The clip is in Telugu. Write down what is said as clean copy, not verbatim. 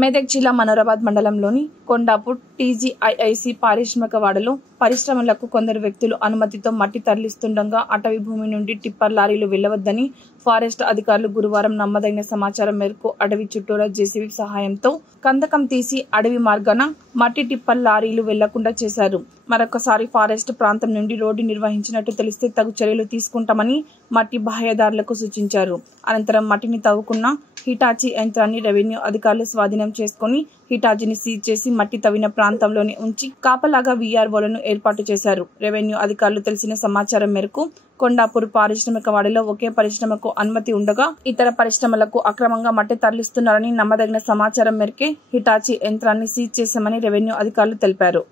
మెదక్ జిల్లా మనోరాబాద్ మండలంలోని కొండాపూర్ టీజీఐఐసి పారిశ్రామిక వాడలో పరిశ్రమలకు కొందరు వ్యక్తులు అనుమతితో మట్టి తరలిస్తుండగా అటవీ భూమి నుండి టిప్పర్ లారీలు వెళ్లవద్దని ఫారెస్ట్ అధికారులు గురువారం నమ్మదైన సమాచారం మేరకు అడవి చుట్టూరా జేసీబీ సహాయంతో కందకం తీసి అడవి మార్గాన మట్టి టిప్పర్ లారీలు వెళ్లకుండా చేశారు. మరొకసారి ఫారెస్ట్ ప్రాంతం నుండి రోడ్డు నిర్వహించినట్టు తెలిస్తే తగు చర్యలు తీసుకుంటామని మట్టి బాహ్యదారులకు సూచించారు. అనంతరం మట్టిని తవ్వుకున్న హిటాచీ యంత్రాన్ని రెవెన్యూ అధికారులు స్వాధీనం చేసుకుని హిటాచీని సీజ్ చేసి మట్టి తవ్విన ప్రాంతంలోనే ఉంచి కాపలాగా వీఆర్ఓలను ఏర్పాటు చేశారు. రెవెన్యూ అధికారులు తెలిసిన సమాచారం మేరకు కొండాపూర్ పారిశ్రామిక వాడలో ఒకే పరిశ్రమకు అనుమతి ఉండగా ఇతర పరిశ్రమలకు అక్రమంగా మట్టి తరలిస్తున్నారని నమ్మదగిన సమాచారం మేరకే హిటాచీ యంత్రాన్ని సీజ్ చేశామని రెవెన్యూ అధికారులు తెలిపారు.